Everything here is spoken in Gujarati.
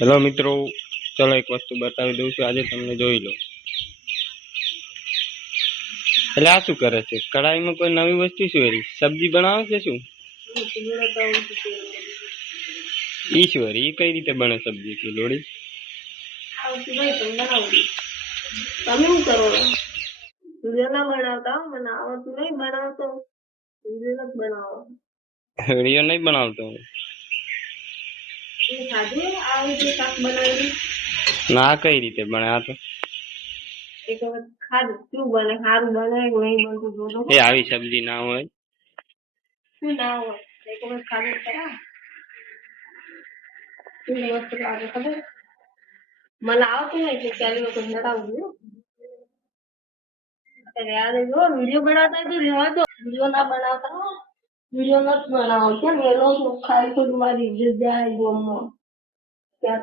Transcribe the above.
હેલો મિત્રો, ચલો એક વસ્તુ બતાવી દઉં છું. આજે તમને જોઈ લો. એટલે આ શું કરે છે? કઢાઈમાં કોઈ નવી વસ્તુ શું એરી સબ્જી બનાવે છે શું? ઈશ્વરી એ કઈ રીતે બને સબ્જી કિલોડી? તમે શું કરો? વિડીયો ના બનાવતા મને આવડતું નહીં બનાવતો. વિડીયો નથી બનાવો. વિડીયો નહીં બનાવતો ખાધી આ રીતે શાક બનાવી ના. કઈ રીતે બને આ તો? એક વખત ખાધું શું બને, સારું બને કે નહીં બનતું જોજો. એ આવી સબ્જી ના હોય. શું ના હોય? એક વખત ખાધું ખરા. શું વસ્તુ લાગે ખબર? મને આવતું નહીં એટલે ચાલી વખત બનાવું. અત્યારે જો વિડીયો બનાવતા તો રહેવા દો. વિડીયો ના બનાવતા વિડીયો નથી બનાવો. કેમ એ લોકો ખાલી ખોટું મારી ઇજ્જત જાય ગમમાં. ત્યાં